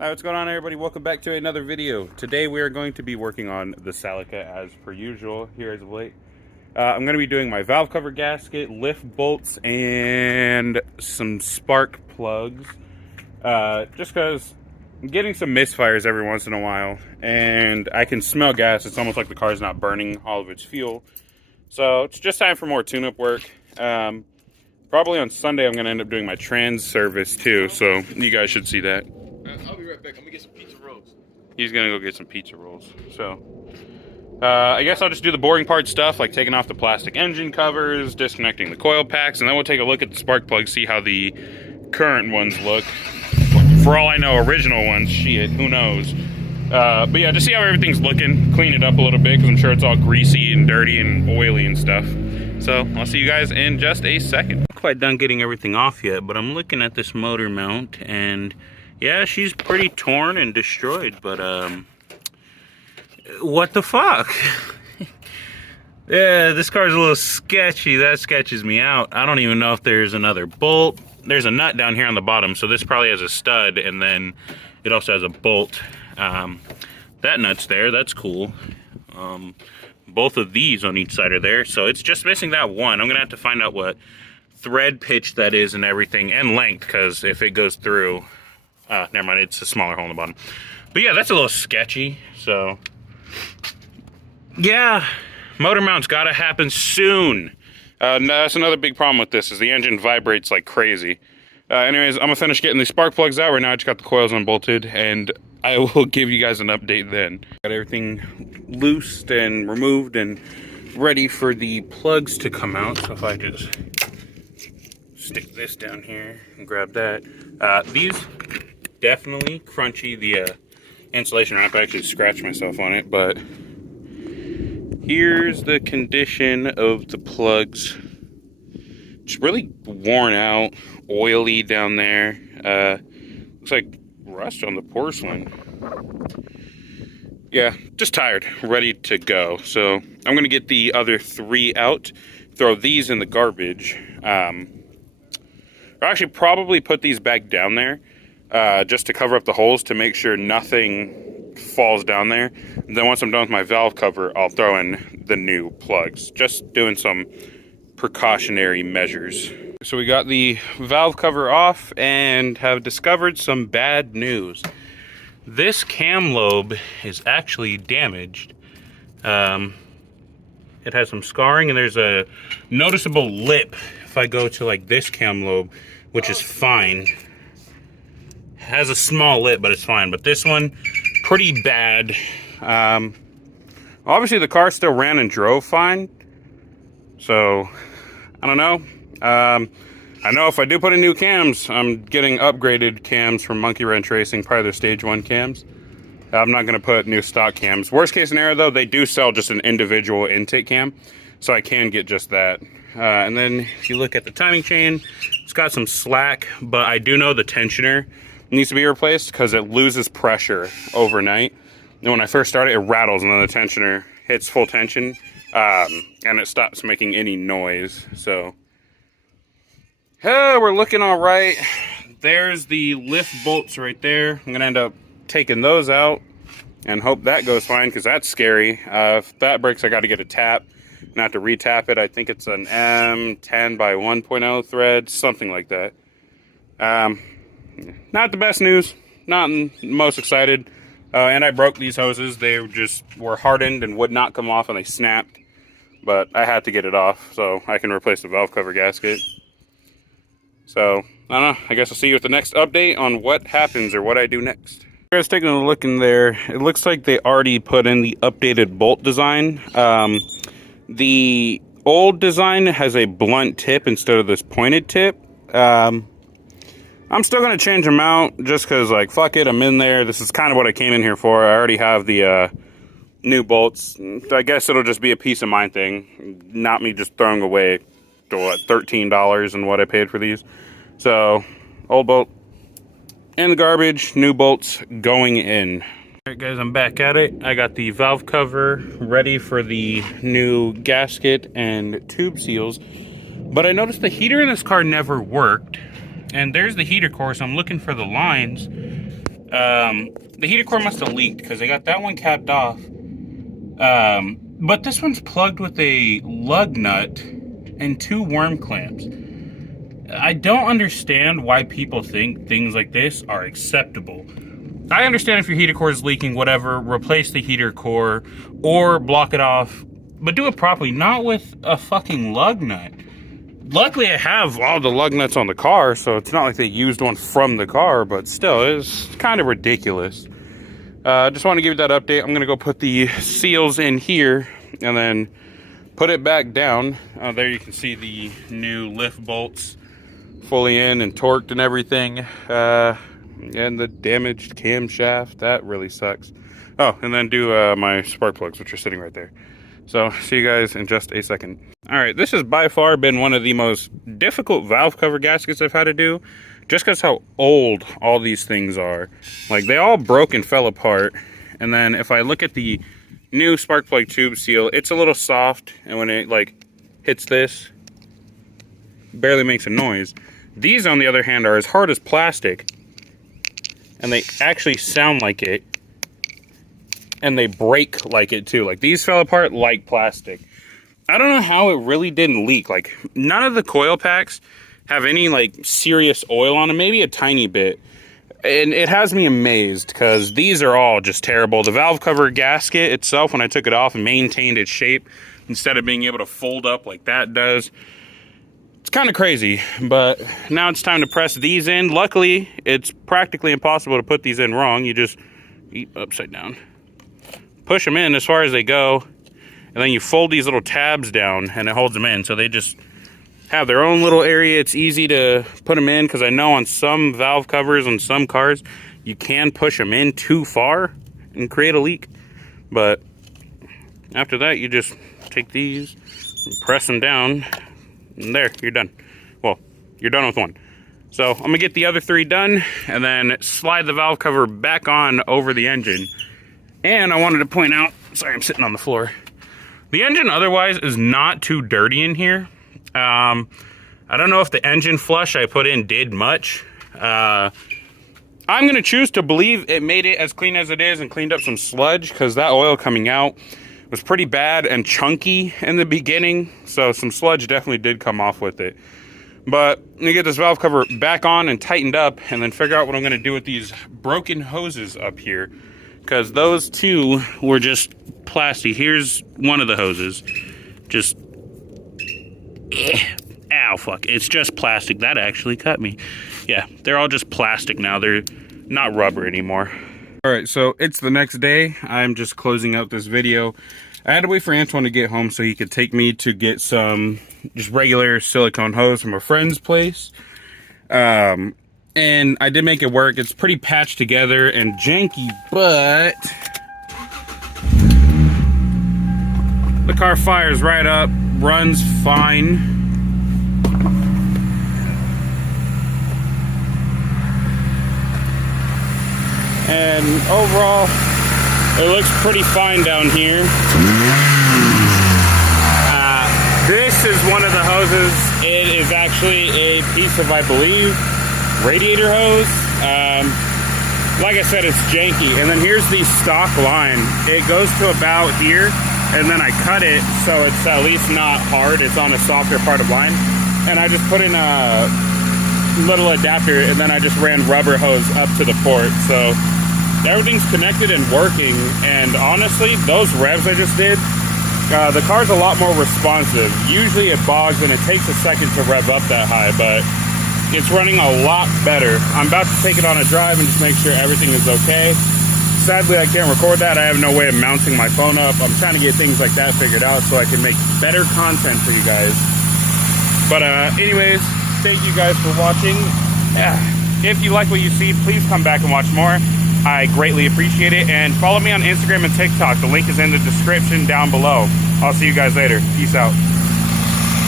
Hi, what's going on, everybody? Welcome back to another video. Today we are going to be working on the Celica as per usual here as of late. I'm going to be doing my valve cover gasket, lift bolts, and some spark plugs. Just because I'm getting some misfires every once in a while, and I can smell gas. It's almost like the car's not burning all of its fuel. So it's just time for more tune-up work. Probably on Sunday I'm going to end up doing my trans service too, so you guys should see that. I'll be right back. I'm gonna get some pizza rolls. He's gonna go get some pizza rolls. So, I guess I'll just do the boring part stuff, like taking off the plastic engine covers, disconnecting the coil packs, and then we'll take a look at the spark plugs, see how the current ones look. For all I know, original ones, shit, who knows. But yeah, just see how everything's looking, clean it up a little bit, because I'm sure it's all greasy and dirty and oily and stuff. So, I'll see you guys in just a second. Not quite done getting everything off yet, but I'm looking at this motor mount, and yeah, she's pretty torn and destroyed, but, what the fuck? Yeah, this car's a little sketchy. That sketches me out. I don't even know if there's another bolt. There's a nut down here on the bottom, so this probably has a stud, and then it also has a bolt. That nut's there. That's cool. Both of these on each side are there, so it's just missing that one. I'm gonna have to find out what thread pitch that is and everything, and length, because if it goes through... never mind, it's a smaller hole in the bottom. But yeah, that's a little sketchy, so... yeah, motor mount's gotta happen soon. No, that's another big problem with this, is the engine vibrates like crazy. Anyways, I'm gonna finish getting these spark plugs out. Right now I just got the coils unbolted, and I will give you guys an update then. Got everything loosed and removed and ready for the plugs to come out. So if I just stick this down here and grab that. These... definitely crunchy. The insulation wrap, I actually scratched myself on it, but here's the condition of the plugs. It's really worn out, oily down there. Looks like rust on the porcelain. Yeah, just tired, ready to go. So I'm gonna get the other three out, throw these in the garbage. Or actually probably put these back down there. Just to cover up the holes to make sure nothing falls down there. And then once I'm done with my valve cover, I'll throw in the new plugs. Just doing some precautionary measures. So we got the valve cover off and have discovered some bad news. This cam lobe is actually damaged. It has some scarring, and there's a noticeable lip if I go to like this cam lobe, which is fine. Has a small lip, but it's fine. But this one, pretty bad. Obviously the car still ran and drove fine, so I don't know. I know if I do put in new cams, I'm getting upgraded cams from Monkey Wrench Racing, probably their stage 1 cams. I'm not going to put new stock cams. Worst case scenario though, they do sell just an individual intake cam, so I can get just that. And then if you look at the timing chain, it's got some slack, but I do know the tensioner needs to be replaced because it loses pressure overnight. And when I first start it, it rattles, and then the tensioner hits full tension, and it stops making any noise. So, we're looking all right. There's the lift bolts right there. I'm gonna end up taking those out and hope that goes fine, because that's scary. If that breaks, I got to get a tap and have to re-tap it. I think it's an M10 by 1.0 thread, something like that. Not the best news, not most excited. And I broke these hoses. They were hardened and would not come off, and they snapped. But I had to get it off so I can replace the valve cover gasket. So, I don't know. I guess I'll see you at the next update on what happens or what I do next. You guys taking a look in there, it looks like they already put in the updated bolt design. The old design has a blunt tip instead of this pointed tip. I'm still going to change them out just because, like, fuck it, I'm in there. This is kind of what I came in here for. I already have the new bolts. I guess it'll just be a peace of mind thing, not me just throwing away, what, $13 and what I paid for these. So, old bolt in the garbage, new bolts going in. Alright guys, I'm back at it. I got the valve cover ready for the new gasket and tube seals. But I noticed the heater in this car never worked. And there's the heater core, so I'm looking for the lines. The heater core must have leaked because I got that one capped off. But this one's plugged with a lug nut and 2 worm clamps. I don't understand why people think things like this are acceptable. I understand if your heater core is leaking, whatever, replace the heater core or block it off, but do it properly, not with a fucking lug nut. Luckily, I have all the lug nuts on the car, so it's not like they used one from the car, but still, it's kind of ridiculous. Just want to give you that update. I'm going to go put the seals in here and then put it back down. There you can see the new lift bolts fully in and torqued and everything. And the damaged camshaft, that really sucks. Oh, and then do my spark plugs, which are sitting right there. So, see you guys in just a second. Alright, this has by far been one of the most difficult valve cover gaskets I've had to do, just because how old all these things are. Like, they all broke and fell apart, and then if I look at the new spark plug tube seal, it's a little soft, and when it, like, hits this, barely makes a noise. These, on the other hand, are as hard as plastic, and they actually sound like it. And they break like it too. Like, these fell apart like plastic. I don't know how it really didn't leak. Like, none of the coil packs have any like serious oil on them, maybe a tiny bit. And it has me amazed because these are all just terrible. The valve cover gasket itself, when I took it off, maintained its shape instead of being able to fold up like that does. It's kind of crazy, but now it's time to press these in. Luckily, it's practically impossible to put these in wrong. You just eat upside down. Push them in as far as they go, and then you fold these little tabs down and it holds them in, so they just have their own little area. It's easy to put them in because I know on some valve covers on some cars you can push them in too far and create a leak, but after that you just take these and press them down, and there, you're done. Well, you're done with one. So I'm gonna get the other 3 done and then slide the valve cover back on over the engine. And I wanted to point out, sorry, I'm sitting on the floor. The engine otherwise is not too dirty in here. I don't know if the engine flush I put in did much. I'm going to choose to believe it made it as clean as it is and cleaned up some sludge, because that oil coming out was pretty bad and chunky in the beginning. So some sludge definitely did come off with it. But I'm going to get this valve cover back on and tightened up and then figure out what I'm going to do with these broken hoses up here. Because those 2 were just plastic. Here's one of the hoses. Just, ow, fuck. It's just plastic. That actually cut me. Yeah, they're all just plastic now. They're not rubber anymore. All right, so it's the next day. I'm just closing out this video. I had to wait for Antoine to get home so he could take me to get some just regular silicone hose from a friend's place. And I did make it work. It's pretty patched together and janky, but the car fires right up, runs fine. And overall, it looks pretty fine down here. This is one of the hoses. It is actually a piece of, I believe, radiator hose. Like I said, it's janky. And then here's the stock line. It goes to about here, and then I cut it so it's at least not hard. It's on a softer part of line. And I just put in a little adapter, and then I just ran rubber hose up to the port. So everything's connected and working. And honestly, those revs I just did, the car's a lot more responsive. Usually it bogs and it takes a second to rev up that high, but it's running a lot better. I'm about to take it on a drive and just make sure everything is okay. Sadly, I can't record that. I have no way of mounting my phone up. I'm trying to get things like that figured out so I can make better content for you guys. But anyways, thank you guys for watching. If you like what you see, please come back and watch more. I greatly appreciate it. And follow me on Instagram and TikTok. The link is in the description down below. I'll see you guys later. Peace out.